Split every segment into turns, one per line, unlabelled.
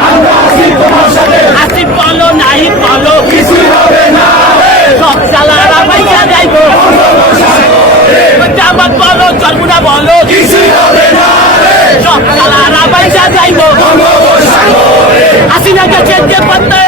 আমরা আছি পালো নাই পালো কিছু হবে না সব চালারা পয়সা যাইব। জামাত বলো চলমুনা বলো। কিছু হবে আসি না গেছে যে পত্তা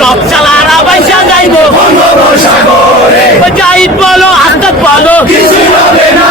সব চালারা পয়সা যাইব যাই বলো আস্তাক বলো। কিছু হবে না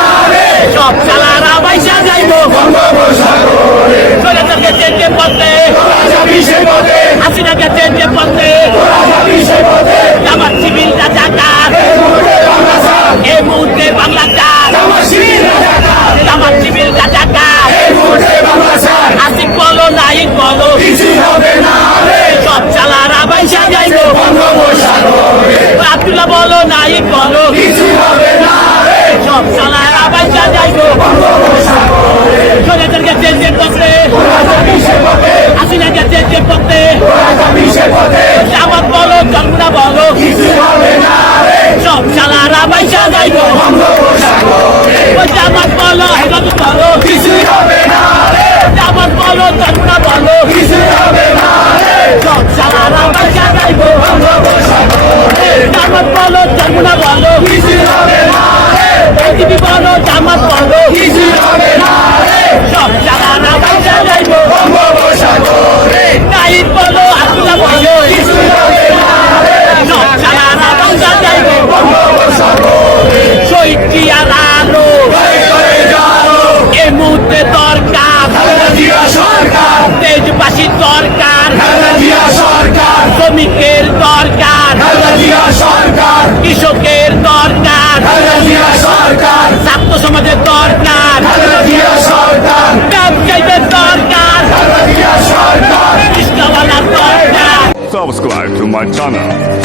আব্দুল্লাহ বলো নাইক বলো। কিছু হবে না সব সালা শহীদ বলো আত্মা বলো সারা বাংলা যাইবে শহীদ জিয়ার আলো এ দরকার। দেশবাসীর দরকার শ্রমিককে
Montana.